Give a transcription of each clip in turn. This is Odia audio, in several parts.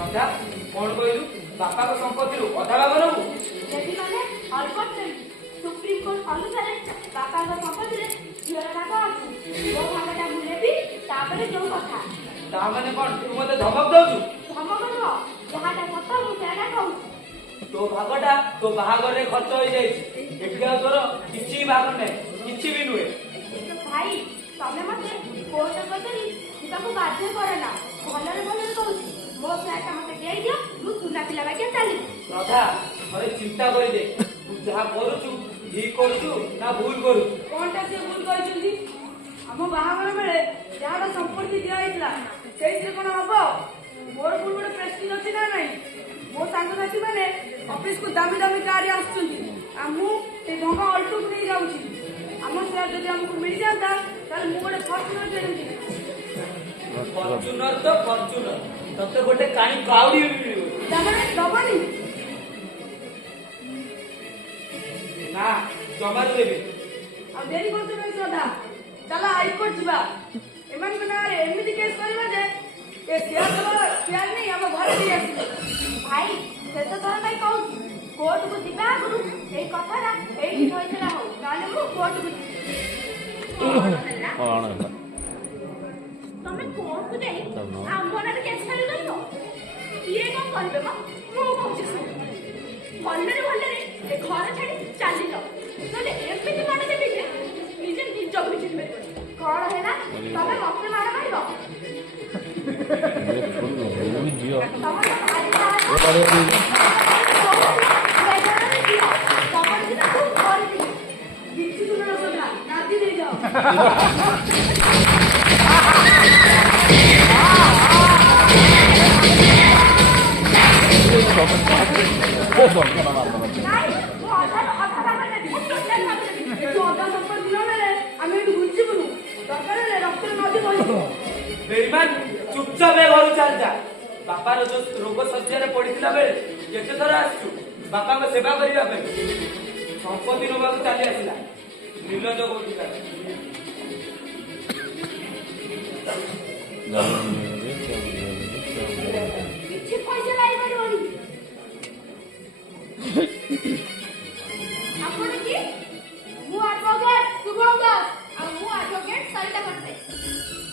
ରନ୍ଧା କଣ କହିଲୁ? ବାପାଙ୍କ ସମ୍ପତ୍ତିରୁ ଅଧା ଭାଗ ନବୁ? ଯଦି ମାନେ ଅଳ୍ପ ସୁପ୍ରିମକୋର୍ଟ ଅନୁସାରେ ବାପାଙ୍କ ସମ୍ପତ୍ତିରେ ଝିଅର ଭାଗ ଅଛି। ମୋ ଭାଗଟା ମୁଁ ନେବି, ତାପରେ ଯୋଉ କଥା। ତା ମାନେ କଣ ତୁ ମତେ ଧମକ ଦଉଛୁ? ଧମକ ନୁହଁ, ଯାହାଟା ସତ ମୁଁ ସେଇଟା କହୁଛି। ତୋ ଭାଗଟା ତୋ ବାହାଘରରେ ଖର୍ଚ୍ଚ ହେଇଯାଇଛି। ଏଠି ଆଉ ତୋର କିଛି ଭାଗ ନାହିଁ, କିଛି ବି ନୁହେଁ। ଭାଇ ତମେ ମତେ କୋର୍ଟ କଚେରୀ ଯିବାକୁ ବାଧ୍ୟ କର ନା। ଭଲରେ ଭଲରେ କହୁଛି, ମୋ ଫ୍ଲାଟଟା ମତେ ଦେଇଦିଅ, ମୁଁ ସୁନା ପିଲା ବାଗିଆ ଚାଲିବି। ରଧା ଥରେ ଚିନ୍ତା କରିଦେ, ତୁ ଯାହା କରୁଛୁ ଠିକ କରୁଛୁ ନା ଭୁଲ କରୁଛୁ? କଣଟା ସେ ଭୁଲ କରିଛନ୍ତି? ଆମ ବାହାଘର ବେଳେ ଯାହାର ସମ୍ପତ୍ତି ଦିଆଯାଇଥିଲା ସେଇଥିରେ କଣ ହବ? ମୋର ପୁଣି ଗୋଟେ ପ୍ରେଷ୍ଟିଜ୍ ଅଛି ନା ନାହିଁ? ମୋ ସାଙ୍ଗସାଥି ମାନେ ଅଫିସକୁ ଦାମୀ ଦାମୀ କାରରେ ଆସୁଛନ୍ତି, ଆଉ ମୁଁ ସେଇ ଭଙ୍ଗା ଅଲ୍ଟୋକୁ ନେଇ ଯାଉଛି। ଆମ ସେୟାର ଯଦି ଆମକୁ ମିଳିଯାଆନ୍ତା ତାହେଲେ ମୁଁ ଗୋଟେ ଫର୍ଚୁନର କିଣନ୍ତି। ଫର୍ଚୁନର ତ ଫର୍ଚୁନର, ତତେ ଗୋଟେ କାଣି କାଉଡି ମିଳିବ। ତାମାନେ ଦବନି? ନା ଜମାରୁ ଦେବି। ଆଉ ଡେରି କରୁଛ କାହିଁ ଶ୍ରଦ୍ଧା? ଚାଲ ହାଇକୋର୍ଟ ଯିବା। ଏମାନଙ୍କ ନାଁରେ ଏମିତି କେସ୍ କରିବା ଯେ ଏ ସେୟାର ନେଇ ଆମ ଘରେ ନେଇ ଆସିବେ। ଭାଇ ଶେଷ ଥର ପାଇଁ କହୁଛି, କୋର୍ଟକୁ ଯିବା ଆଗରୁ ଏଇ କଥାଟା ଏଇଠି ଫଇସଲା ହଉ, ନହେଲେ ମୁଁ କୋର୍ଟକୁ ଯିବି। ତମେ କୋର୍ଟକୁ ଯାଇ ଆମ ନାଁରେ କେସ୍ ଫାଇଲ୍ କରିବ? କିଏ କଣ କହିବେ ମ? ମୁଁ କହୁଛି ଶୁଣ, ଭଲରେ ଭଲରେ ଏ ଘର ଛାଡ଼ି ଚାଲିଯାଅ, ନହେଲେ ଏମିତି ମାଡ଼ ଦେବି ଯେ ନିଜେ ନିଜକୁ ବି ଚିହ୍ନି ପାରିବନି। କଣ ହେଲା? ତମେ ମତେ ମାଡ଼ ମାରିବ? ତମର ଭାରି ସାହସ। କିଛି ଶୁଣ ଶ୍ରଦ୍ଧା, ନାଦି ଦେଇଯାଅ। ଅଧା ସମ୍ପତ୍ତି ନ ନେଲେ ଆମେ ଏଠୁ ଘୁଞ୍ଚିବୁନୁ। ଦରକାର ହେଲେ ରକ୍ତରେ ନଦୀ ବହିଯିବ। ବେଇମାନ ଚୁପଚାପ ଏ ଘରୁ ଚାଲିଯା। ବାପାର ଯୋଉ ରୋଗ ଶଯ୍ୟାରେ ପଡିଥିଲା ବେଳେ କେତେ ଥର ଆସିଛୁ ବାପାଙ୍କ ସେବା କରିବା ପାଇଁ? ସମ୍ପତ୍ତି ନେବାକୁ ଚାଲି ଆସିଲା। ନିର୍ଲଜ କହୁଥିଲା। କିଛି ପଇସା ଲାଗିପାରିବନି। ଆପଣ କି? ମୁଁ ଆଡଭୋକେଟ ଶୁଭମ ଦାସ, ଆଉ ମୁଁ ଆଡଭୋକେଟ ସରିତା ପଟ୍ଟନାୟକ।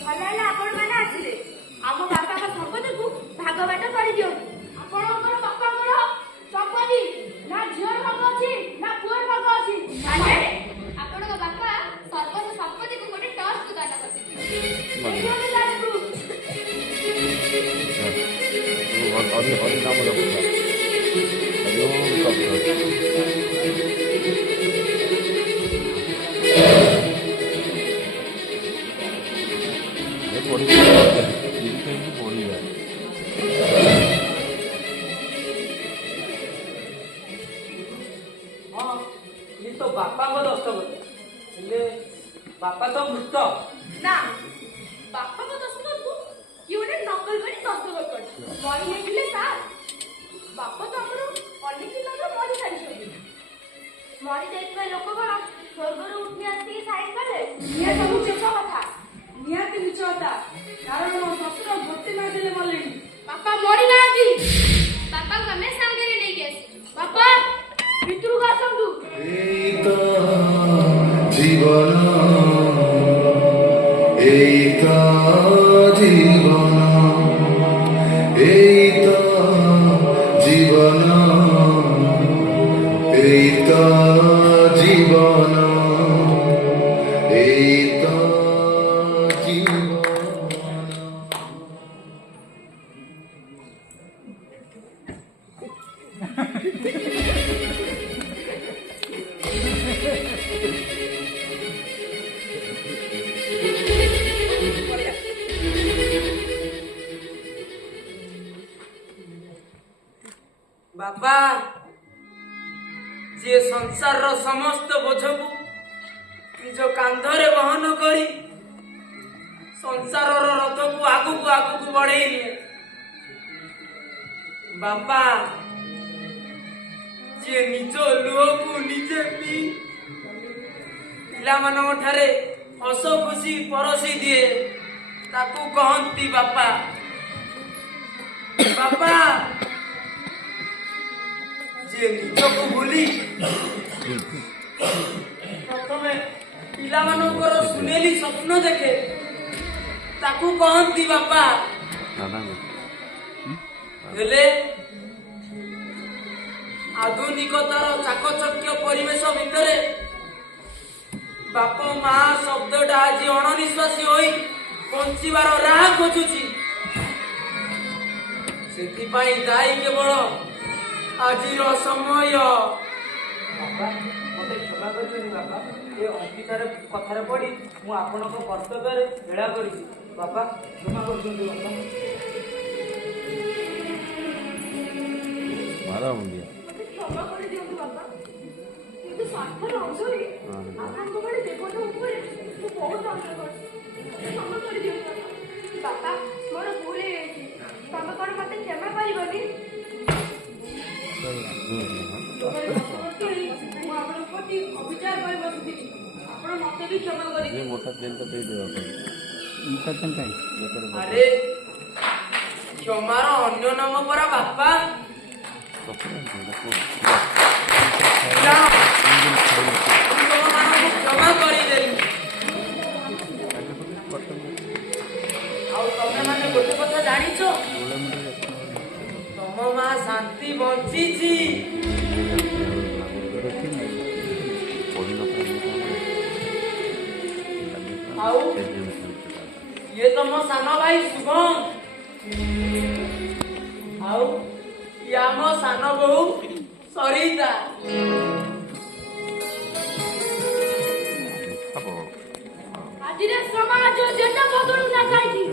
ଭଲ ହେଲା ଆପଣ ମାନେ ଆସିଲେ। ଆମ ବାପାଙ୍କ ସମ୍ପତ୍ତିକୁ ଭାଗ ବାଟ କରିଦିଅନ୍ତୁ। ଆପଣଙ୍କର ବାପାଙ୍କର ସମ୍ପତ୍ତି ନା ଝିଅର ଭାଗ ଅଛି ନା ପୁଅର ଭାଗ ଅଛି? ମାନେ ଆପଣଙ୍କ ବାପା ସର୍ବସ୍ୱ ସମ୍ପତ୍ତିକୁ ଗୋଟେ ଟ୍ରଷ୍ଟକୁ ଦାନ ହଁ ଇଏ ତ ବାପାଙ୍କ ଦସ୍ତଖତ, ହେଲେ ବାପା ତ ମୃତ। ନା, ବାପାଙ୍କ ଦସ୍ତଖତକୁ କିଏ ଗୋଟେ ନକଲ କରି ଦସ୍ତଖତ କରିଛି। ମରିଯାଇଥିଲେ ସାର୍, ବାପା ତ ଆମର ଅନେକ ଦିନ ମରି ସାରିଛନ୍ତି। ମରିଯାଇଥିବା ଲୋକ କଣ ସ୍ୱର୍ଗରୁ ଉଠି ଆସିକି ସାଇନ୍ କଲେ? ଇଏ ସବୁ ମିଛ କଥା। ନିହାତି ମିଛ କଥା, କାରଣ ମୋ ଶ୍ୱଶୁର ଭର୍ତ୍ତି ମାରିଦେଲେ ମଲେଣି। ବାପା ମରିନାହାନ୍ତି, ବାପାଙ୍କୁ ଆମେ ସାଙ୍ଗରେ ନେଇକି ଆସିଛୁ। ବାପା ଭିତରକୁ ଆସନ୍ତୁ। জীবন এই তো জীবন এই তো জীবন এই তো জীবন এই তো জীবন। ବାପା ଯିଏ ସଂସାରର ସମସ୍ତ ବୋଝକୁ ନିଜ କାନ୍ଧରେ ବହନ କରି ସଂସାରର ରଥକୁ ଆଗକୁ ଆଗକୁ ବଢେଇ ନିଏ। ବାପା ଯିଏ ନିଜ ଲୁହକୁ ନିଜେ ପିଇ ପିଲାମାନଙ୍କ ଠାରେ ହସ ଖୁସି ପରସି ଦିଏ, ତାକୁ କହନ୍ତି ବାପା। ବାପା ଯିଏ ନିଜକୁ ଭୁଲି ପ୍ରଥମେ ପିଲାମାନଙ୍କର ସୁନେଲି ସ୍ୱପ୍ନ ଦେଖେ ତାକୁ କହନ୍ତି ବାପା। ହେଲେ ଆଧୁନିକତାର ଚାକଚକ୍ୟ ପରିବେଶ ଭିତରେ ବାପ ମା ଶବ୍ଦଟା ଆଜି ଅଣନିଶ୍ୱାସୀ ହୋଇ ବଞ୍ଚିବାର ରାହ ଖୋଜୁଛି। ସେଥିପାଇଁ ଦାୟୀ କେବଳ ଆଜିର ସମୟ। ବାପା ମତେ କ୍ଷମା କରିବେନି ବାପା, ଏ ଅଙ୍କିତାର କଥାରେ ପଡି ମୁଁ ଆପଣଙ୍କ କର୍ତ୍ତବ୍ୟରେ ହେଳା କରିଛି। ବାପା କ୍ଷମା କରୁଛନ୍ତି ବାପା। ମତେ କ୍ଷମା କରିଦିଅନ୍ତୁ ବାପା, କିନ୍ତୁ ସ୍ୱାର୍ଥର ଅଂଶରେ ଆପଣଙ୍କ ଭଳି ଦେବତା ଉପରେ ମୁଁ ବହୁତ ଅଂଶ କରିଛି। କ୍ଷମା କରିଦିଅନ୍ତୁ ବାପା। ବାପା ମୋର ଭୁଲ ହେଇଯାଇଛି, ତମେ କଣ ମତେ କ୍ଷମା କରିବନି? ମୁଁ ଆପଣଙ୍କ ପ୍ରତି ଅବିଚାର କରି ବସିଥିଲି, ଆପଣ ମତେ ବି କ୍ଷମା କରିବେ। ଆରେ କ୍ଷମାର ଅନ୍ୟ ନାମ ପରା ବାପା। ତମମାନଙ୍କୁ କ୍ଷମା କରିଦେଲି। ଆଉ ତମେ ମାନେ ଗୋଟେ କଥା ଜାଣିଛ, ତମ ମା ଶାନ୍ତି ବଞ୍ଚିଛି। ଆଉ ଇଏ ତମ ସାନ ଭାଇ ଶୁଭମ, ଆଉ ଇଏ ଆମ ସାନ ବୋହୂ ସରିତା। ଆଜିର ସମାଜ ଯେତେ ବଦଳୁ ନା କାହିଁକି,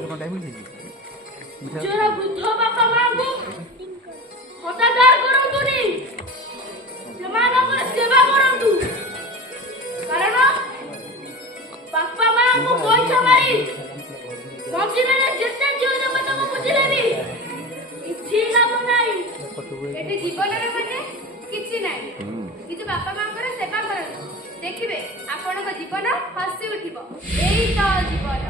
ନିଜର ବୃଦ୍ଧ ବାପା ମାଙ୍କୁ ହତାଦାର କରନ୍ତୁନି, ସେମାନଙ୍କର ସେବା କରନ୍ତୁ। କାରଣ ବାପା ମାଙ୍କୁ ପଇସା ମାରି ବଞ୍ଚିଲେ ଯେତେ ଝିଅ ଦେବତାଙ୍କୁ ବୁଝିଲେ ବି କିଛି ଲାଭ ନାହିଁ। ଏଠି ଜୀବନରେ ମାନେ କିଛି ନାହିଁ, କିନ୍ତୁ ବାପା ମାଙ୍କର ସେବା କରନ୍ତୁ, ଦେଖିବେ ଆପଣଙ୍କ ଜୀବନ ହସି ଉଠିବ। ଏଇ ତ ଜୀବନ।